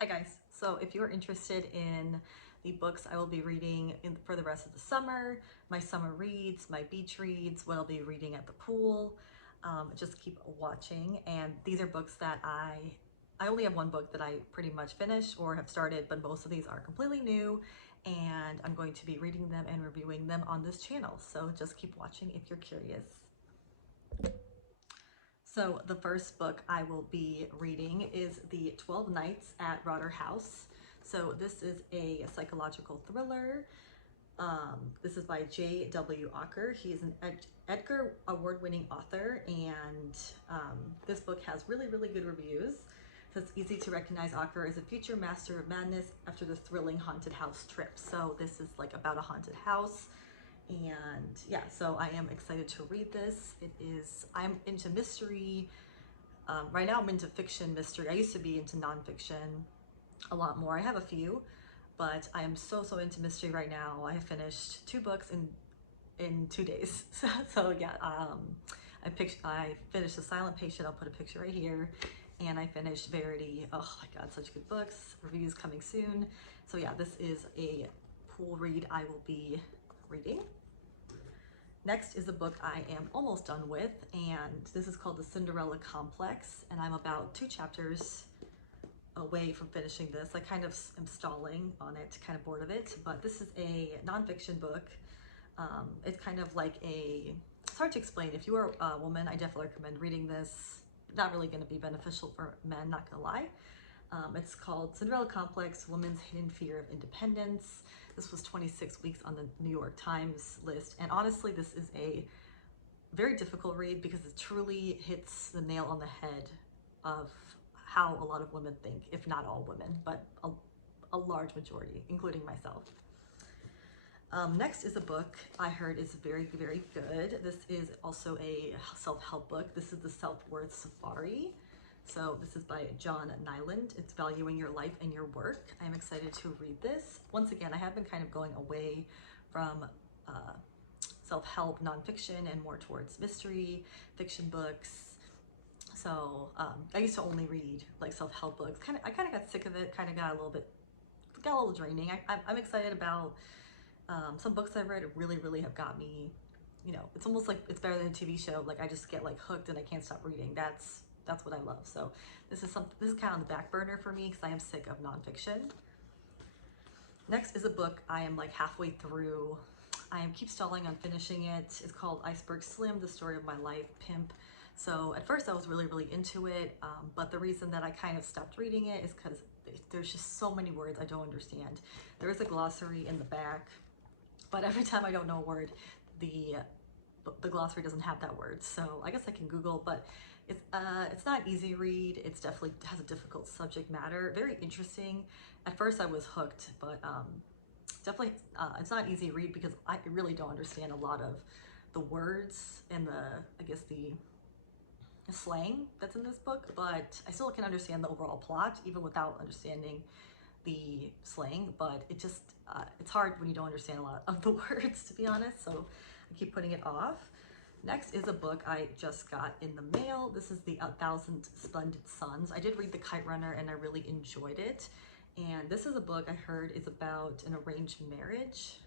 Hi guys, so if you're interested in the books I will be reading for the rest of the summer, my summer reads, my beach reads, what I'll be reading at the pool, just keep watching. And these are books that I only have one book that I pretty much finished or have started, but most of these are completely new and I'm going to be reading them and reviewing them on this channel. So just keep watching if you're curious. So the first book I will be reading is The 12 Nights at Rotter House. So this is a psychological thriller. This is by J.W. Acker. He is an Edgar award-winning author, and this book has really, really good reviews. So it's easy to recognize Acker as a future master of madness after the thrilling haunted house trip. So this is like about a haunted house. And yeah, so I am excited to read this. I'm into mystery. Right now I'm into fiction mystery. I used to be into nonfiction a lot more. I have a few, but I am so into mystery right now. I have finished 2 books in 2 days. So yeah, I finished The Silent Patient. I'll put a picture right here. And I finished Verity. Oh my God, such good books. Reviews coming soon. So yeah, this is a pool read I will be reading. Next is a book I am almost done with, and this is called The Cinderella Complex, and I'm about 2 chapters away from finishing this. I kind of am stalling on it, kind of bored of it, but this is a nonfiction book. It's kind of like it's hard to explain. If you are a woman, I definitely recommend reading this. Not really going to be beneficial for men, not gonna lie. It's called Cinderella Complex, Women's Hidden Fear of Independence. This was 26 weeks on the New York Times list. And honestly, this is a very difficult read because it truly hits the nail on the head of how a lot of women think, if not all women, but a large majority, including myself. Next is a book I heard is very, very good. This is also a self-help book. This is The Self-Worth Safari. So this is by John Nyland. It's Valuing Your Life and Your Work. I'm excited to read this. Once again, I have been kind of going away from self-help nonfiction and more towards mystery fiction books. So I used to only read like self-help books. I kind of got sick of it. Kind of got a little draining. I'm excited about some books I've read. Really have got me. You know, it's almost like it's better than a TV show. Like I just get like hooked and I can't stop reading. That's what I love. So this is kind of on the back burner for me because I am sick of nonfiction. Next is a book I am like halfway through. I keep stalling on finishing it. It's called Iceberg Slim, The Story of My Life, Pimp. So at first I was really into it, but the reason that I kind of stopped reading it is because there's just so many words I don't understand. There is a glossary in the back, but every time I don't know a word, the glossary doesn't have that word. So I guess I can Google, but it's not an easy read. It's definitely has a difficult subject matter. Very interesting. At first I was hooked, but definitely it's not an easy read because I really don't understand a lot of the words and the slang that's in this book, but I still can understand the overall plot even without understanding the slang. But it's hard when you don't understand a lot of the words, to be honest, so I keep putting it off. Next is a book I just got in the mail. This is The 1,000 Splendid Suns. I did read The Kite Runner and I really enjoyed it. And this is a book I heard is about an arranged marriage.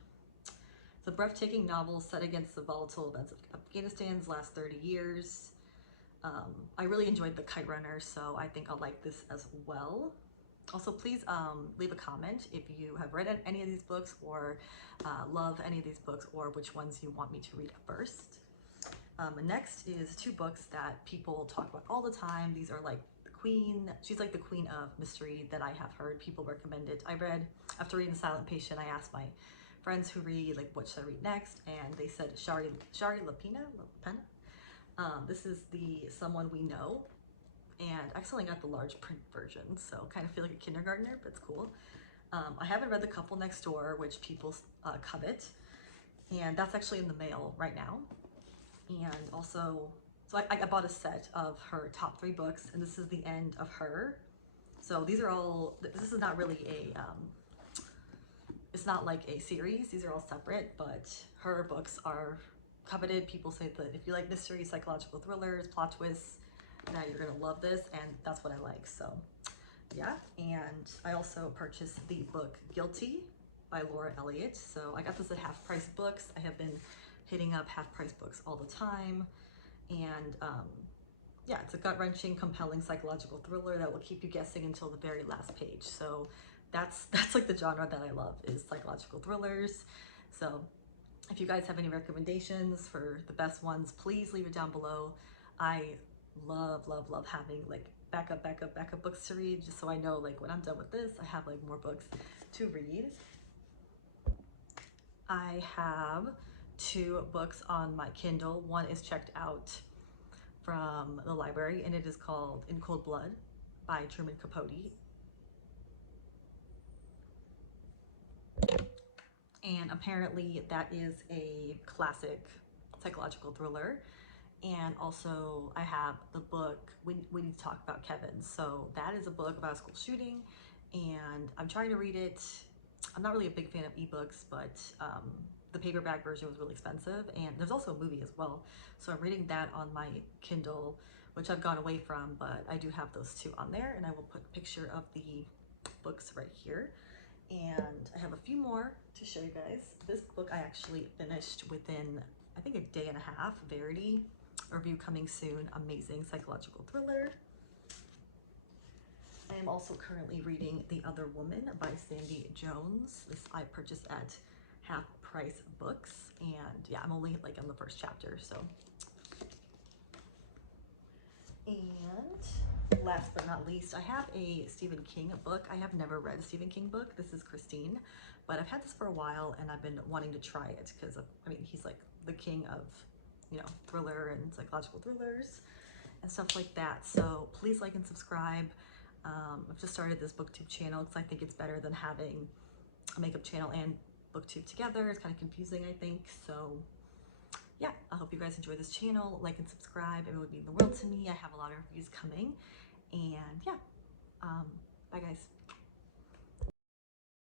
It's a breathtaking novel set against the volatile events of Afghanistan's last 30 years. I really enjoyed The Kite Runner, so I think I'll like this as well. Also, please leave a comment if you have read any of these books or love any of these books or which ones you want me to read first. Next is 2 books that people talk about all the time. These are like the queen. She's like the queen of mystery that I have heard people recommend it. After reading The Silent Patient, I asked my friends who read like what should I read next, and they said Shari Lapena. This is the Someone We Know, and I accidentally got the large print version, so kind of feel like a kindergartner, but it's cool. I haven't read The Couple Next Door, which people covet, and that's actually in the mail right now. And also, so I bought a set of her top 3 books, and this is the end of her. So these are all, this is not really it's not like a series, these are all separate, but her books are coveted. People say that if you like mystery, psychological thrillers, plot twists, that you're gonna love this, and that's what I like. So yeah, and I also purchased the book Guilty by Laura Elliott. So I got this at Half Price Books. I have been hitting up Half Price Books all the time. And yeah, it's a gut-wrenching, compelling psychological thriller that will keep you guessing until the very last page. So that's like the genre that I love, is psychological thrillers. So if you guys have any recommendations for the best ones, please leave it down below. I love having like backup books to read, just so I know like when I'm done with this, I have like more books to read. I have 2 books on my Kindle. One is checked out from the library, and it is called In Cold Blood by Truman Capote. And apparently that is a classic psychological thriller. And also I have the book We Need to Talk About Kevin. So that is a book about a school shooting, and I'm trying to read it. I'm not really a big fan of ebooks, but the paperback version was really expensive, and there's also a movie as well. So I'm reading that on my Kindle, which I've gone away from, but I do have those 2 on there, and I will put a picture of the books right here. And I have a few more to show you guys. This book I actually finished within, I think, a day and a half. Verity, review coming soon. Amazing psychological thriller. I am also currently reading The Other Woman by Sandy Jones. This I purchased at Half Price Books, and yeah, I'm only like on the first chapter, so. And last but not least, I have a Stephen King book. I have never read a Stephen King book. This is Christine, but I've had this for a while and I've been wanting to try it because, I mean, he's like the king of, you know, thriller and psychological thrillers and stuff like that. So please like and subscribe. I've just started this booktube channel because I think it's better than having a makeup channel and booktube together. It's kind of confusing, I think. So yeah, I hope you guys enjoy this channel. Like and subscribe. It would mean the world to me. I have a lot of reviews coming. And yeah, bye guys.